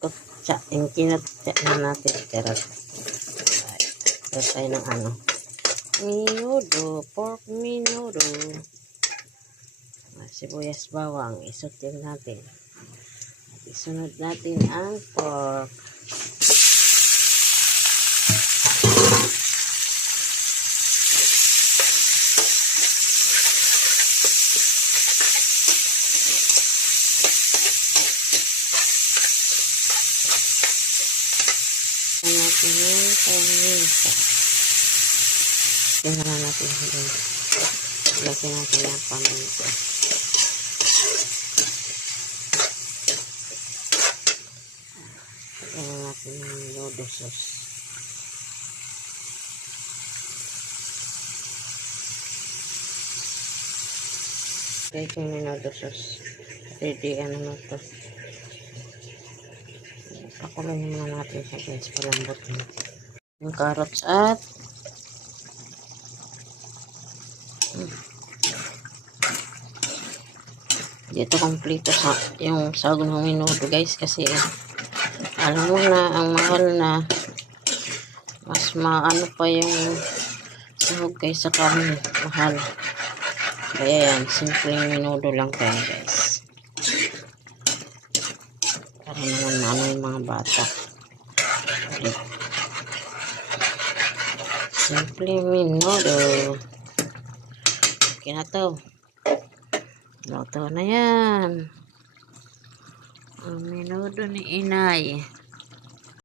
Kutsa, yung kinutsa na natin. Charot. Ito tayo ng ano. Minudo, pork minudo. Sibuyas bawang, isutin natin. At isunod natin ang pork. Ito natin yung paminta. Tingnan natin yun. Lagyan natin yung paminta. Lagyan natin yung lodo sauce. Kung yung lodo sauce. Ready, ano na to. Pakuloy naman natin siya guys. Palambot na. Yung carrots at Hmm. dito kompleto sa yung sahog ng minuto guys kasi alam mo na ang mahal na mas maano pa yung sahog kaysa karne mahal kaya yan simpleng minuto lang tayo guys yung mga bata ulit simpleng minuto okay na to Luto na yan. Ang minudo ni inay.